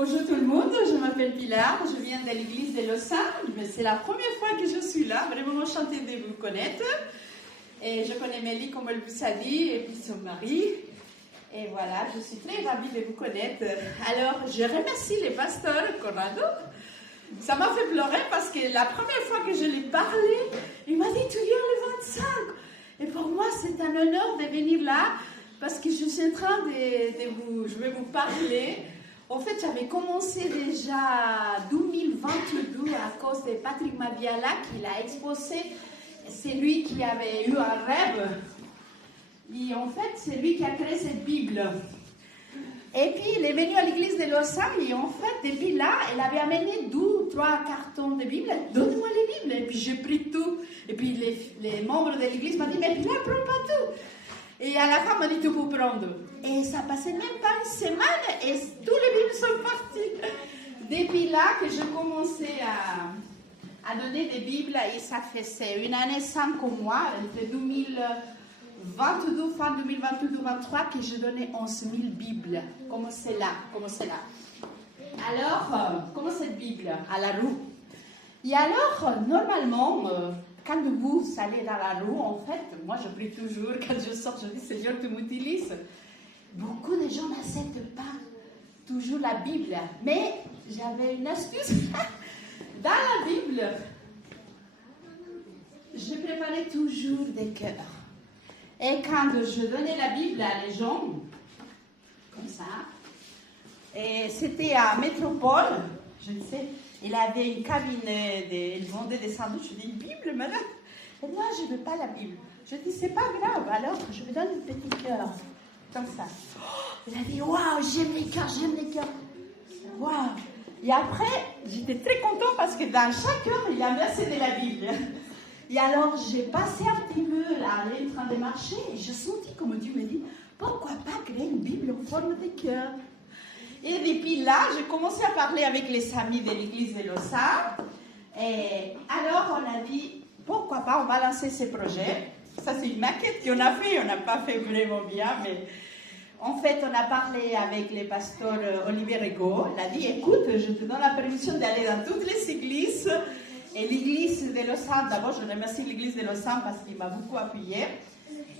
Bonjour tout le monde, je m'appelle Pilar, je viens de l'église de Lausanne. C'est la première fois que je suis là, vraiment enchantée de vous connaître. Et je connais Mélie comme elle vous a dit, et puis son mari. Et voilà, je suis très ravie de vous connaître. Alors, je remercie les pasteurs Corrado. Ça m'a fait pleurer parce que la première fois que je lui ai parlé, il m'a dit « Tu viens le 25 ». Et pour moi, c'est un honneur de venir là parce que je suis en train je vais vous parler. En fait, j'avais commencé déjà 2022 à cause de Patrick Mabiala qui l'a exposé. C'est lui qui avait eu un rêve. Et en fait, c'est lui qui a créé cette Bible. Et puis, il est venu à l'église de Lausanne et en fait, depuis là, il avait amené 2 ou 3 cartons de Bible. Donne-moi les Bibles. Et puis, j'ai pris tout. Et puis, les membres de l'église m'ont dit, mais Pilar, prends pas tout. Et à la fin, on m'a dit, tout pour prendre. Et ça passait même pas une semaine et tous les Bibles sont partis. Depuis là que j'ai commencé à donner des Bibles, et ça fait une année 5 mois, entre 2022, fin 2022-2023, que j'ai donné 11 000 Bibles. Comment c'est là. Alors, comment cette Bible à la roue. Et alors, normalement, quand vous allez dans la roue, en fait, moi je prie toujours, quand je sors, je dis Seigneur, tu m'utilises. Beaucoup de gens n'acceptent pas toujours la Bible. Mais j'avais une astuce. Dans la Bible, je préparais toujours des cœurs. Et quand je donnais la Bible à les gens, comme ça, et c'était à Métropole, je ne sais, il avait une cabinet, il vendait des sandwichs. Je dis, une Bible, madame? Et moi, je ne veux pas la Bible. Je dis, c'est pas grave, alors je me donne un petit cœur, comme ça. Il a dit, waouh, j'aime les cœurs. Waouh. Et après, j'étais très contente parce que dans chaque cœur, il y avait assez de la Bible. Et alors, j'ai passé un petit peu là, en train de marcher, et je sentis comme Dieu me dit, pourquoi pas créer une Bible en forme de cœur? Et depuis là, j'ai commencé à parler avec les amis de l'église de Lausanne. Et alors, on a dit, pourquoi pas, on va lancer ce projet. Ça, c'est une maquette qu'on a fait, on n'a pas fait vraiment bien, mais en fait, on a parlé avec le pasteur Olivier Rigaud. Il a dit, écoute, je te donne la permission d'aller dans toutes les églises. Et l'église de Lausanne, d'abord, je remercie l'église de Lausanne parce qu'il m'a beaucoup appuyé.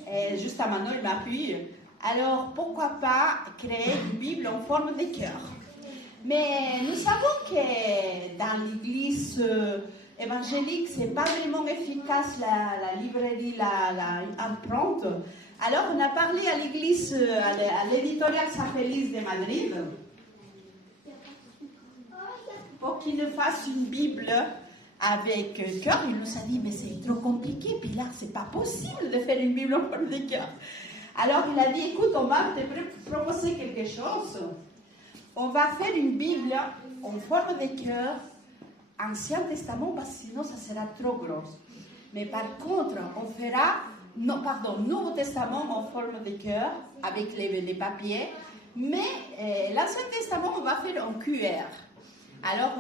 Et juste à maintenant, il m'appuie. Alors, pourquoi pas créer une Bible en forme de cœur? Mais nous savons que dans l'église évangélique, ce n'est pas vraiment efficace la librairie, la empreinte. Alors, on a parlé à l'église, à l'éditorial San Félix de Madrid, pour qu'il nous fasse une Bible avec cœur. Il nous a dit, mais c'est trop compliqué, Pilar, c'est pas possible de faire une Bible en forme de cœur. Alors il a dit, écoute, on va te proposer quelque chose. On va faire une Bible en forme de cœur, Ancien Testament, parce que sinon ça sera trop gros. Mais par contre, on fera, Nouveau Testament en forme de cœur, avec les papiers, mais l'Ancien Testament, on va faire en QR. Alors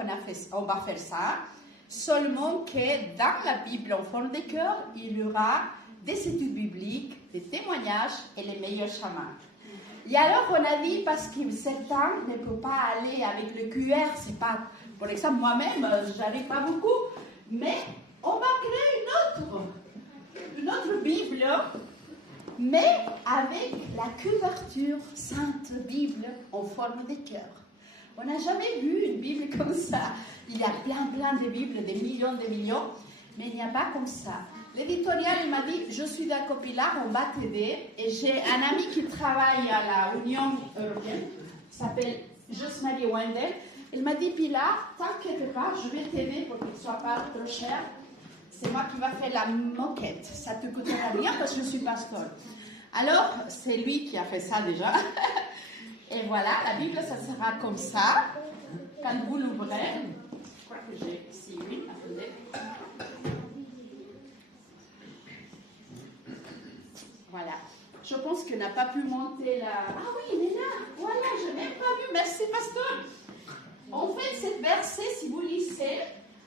on va faire ça. Seulement que dans la Bible en forme de cœur, il y aura des études bibliques, des témoignages et les meilleurs chemins. Et alors on a dit, parce que certains ne peuvent pas aller avec le QR, c'est pas, par exemple moi-même, j'arrive pas beaucoup, mais on va créer une autre Bible, mais avec la couverture Sainte Bible en forme de cœur. On n'a jamais vu une Bible comme ça. Il y a plein de Bibles, des millions, mais il n'y a pas comme ça. L'éditorial, il m'a dit, je suis d'accord Pilar, on va t'aider. Et j'ai un ami qui travaille à la Union européenne, qui s'appelle Josmarie Wendel. Il m'a dit, Pilar, t'inquiète pas, je vais t'aider pour qu'il ne soit pas trop cher. C'est moi qui va faire la moquette. Ça ne te coûtera rien parce que je suis pasteur. Alors, c'est lui qui a fait ça déjà. Et voilà, la Bible, ça sera comme ça. Quand vous l'ouvrez, je crois que j'ai ici, oui, attendez. Voilà. Je pense qu'il n'a pas pu monter la... Ah oui, il est là. Voilà, je n'ai même pas vu. Merci, pasteur. En fait, cette verset, si vous lisez,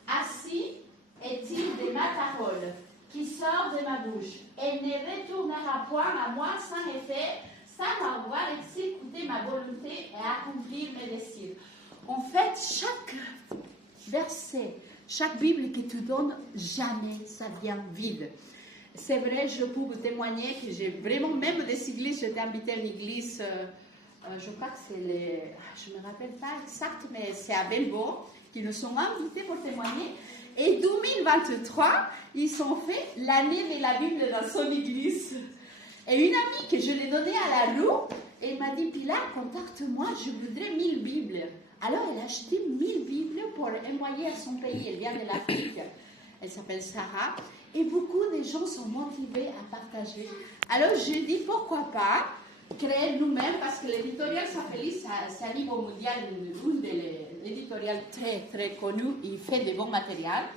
assis est-il de ma parole qui sort de ma bouche et ne retournera point à moi sans effet, sans avoir exécuté ma volonté et accomplir mes désirs. En fait, chaque verset, chaque Bible que tu donnes, jamais ça vient vide. C'est vrai, je peux vous témoigner que j'ai vraiment, même des églises, j'étais invitée à une église, je crois que c'est je ne me rappelle pas exact, mais c'est à Bellebourg, qui nous sont invités pour témoigner. Et 2023, ils ont fait l'année de la Bible dans son église. Et une amie que je l'ai donnée à la roue, elle m'a dit, Pilar, contacte-moi, je voudrais 1000 Bibles. Alors, elle a acheté 1000 Bibles pour envoyer à son pays. Elle vient de l'Afrique. Elle s'appelle Sarah. Et beaucoup de gens sont motivés à partager. Alors, je dis, pourquoi pas créer nous-mêmes, parce que l'éditorial Saint-Félix, c'est à niveau mondial, une des éditoriales très, très connues. Il fait de bons matériels.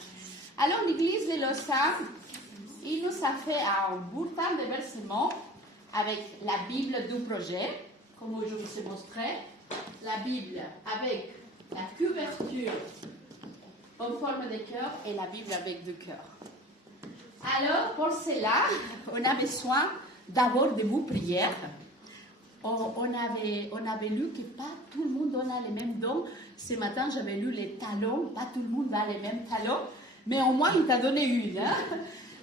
Alors, l'église de Lausanne, il nous a fait un bulletin de versement avec la Bible du projet, comme je vous ai montré, la Bible avec la couverture en forme de cœur et la Bible avec du cœur. Alors, pour cela, on a besoin d'abord de vos prières. On avait lu que pas tout le monde a les mêmes dons. Ce matin, j'avais lu les talons. Pas tout le monde a les mêmes talons, mais au moins, il t'a donné une. Hein?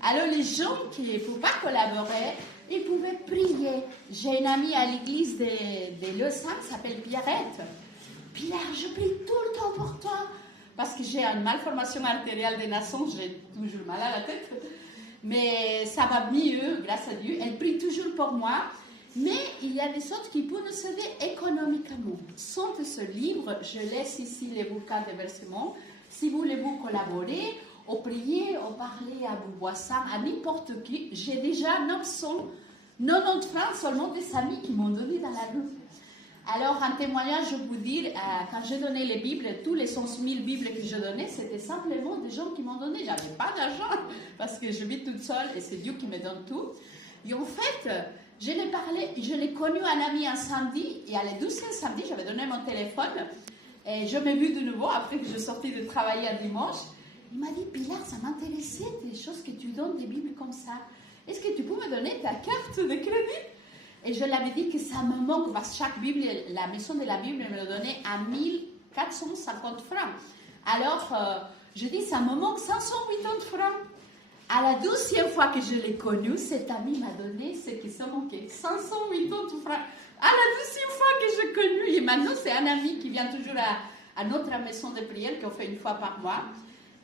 Alors, les gens qui ne pouvaient pas collaborer, ils pouvaient prier. J'ai une amie à l'église de Lausanne qui s'appelle Pierrette. Pilar, je prie tout le temps pour toi. Parce que j'ai une malformation artérielle des naissances, j'ai toujours mal à la tête. Mais ça va mieux, grâce à Dieu. Elle prie toujours pour moi. Mais il y a des autres qui peuvent nous aider économiquement. Sans ce livre, je laisse ici les bouquins de versement. Si vous voulez vous collaborer, ou prier, ou parler à vos voisins, à n'importe qui, j'ai déjà 990 francs seulement des amis qui m'ont donné dans la rue. Alors, en témoignage, je peux dire, quand j'ai donné les Bibles, tous les 11 000 Bibles que je donnais, c'était simplement des gens qui m'ont donné. Je n'avais pas d'argent parce que je vis toute seule et c'est Dieu qui me donne tout. Et en fait, je l'ai connu un ami un samedi et à la 12e samedi, j'avais donné mon téléphone et je m'ai vu de nouveau après que je sortais de travailler un dimanche. Il m'a dit, Pilar, ça m'intéressait des choses que tu donnes, des Bibles comme ça. Est-ce que tu peux me donner ta carte de crédit? Et je l'avais dit que ça me manque, parce que chaque Bible, la maison de la Bible me le donnait à 1450 francs. Alors, je dis, ça me manque 580 francs. À la 12e fois que je l'ai connu, cet ami m'a donné ce qui se manquait, 580 francs. À la 12e fois que je l'ai connu, et maintenant c'est un ami qui vient toujours à notre maison de prière, qu'on fait une fois par mois.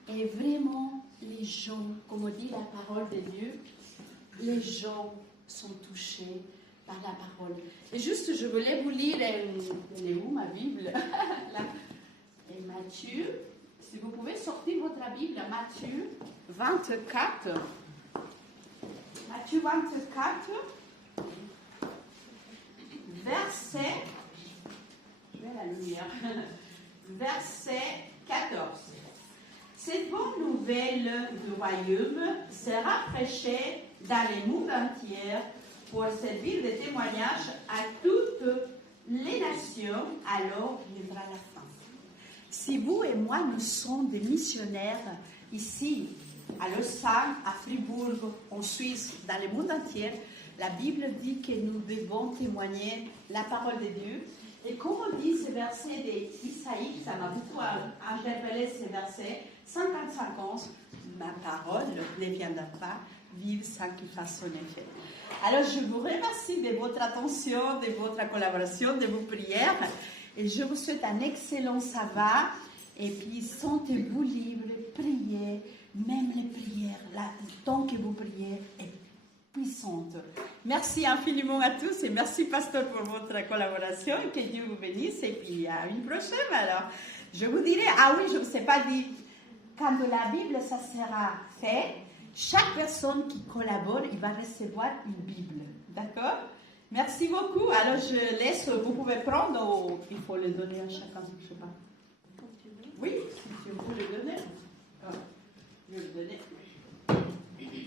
Et vraiment, les gens, comme on dit la parole de Dieu, les gens sont touchés par la parole. Et juste, je voulais vous lire, elle est où ma Bible? Là. Et Matthieu, si vous pouvez sortir votre Bible, Matthieu 24. Matthieu 24, verset, je vais à la lumière, verset 14. Cette bonne nouvelle du royaume sera prêchée dans le monde entier pour servir de témoignage à toutes les nations, alors viendra la fin. Si vous et moi, nous sommes des missionnaires ici, à Lausanne, à Fribourg, en Suisse, dans le monde entier, la Bible dit que nous devons témoigner la parole de Dieu. Et comme on dit ce verset d'Isaïe, ça m'a beaucoup interpellé ce verset, 55 ans, ma parole ne viendra pas vivre sans qu'il fasse son effet. Alors, je vous remercie de votre attention, de votre collaboration, de vos prières. Et je vous souhaite un excellent sabbat. Et puis, sentez-vous libre, priez. Même les prières, le temps que vous priez est puissante. Merci infiniment à tous et merci, pasteur, pour votre collaboration. Que Dieu vous bénisse. Et puis, à une prochaine. Alors, je vous dirai, oui, je ne vous ai pas dit, quand la Bible, ça sera fait, chaque personne qui collabore, il va recevoir une Bible. D'accord? Merci beaucoup. Alors, je laisse, vous pouvez prendre ou il faut le donner à chacun, je ne sais pas. Oui, si vous le donnez. Je vais le donner.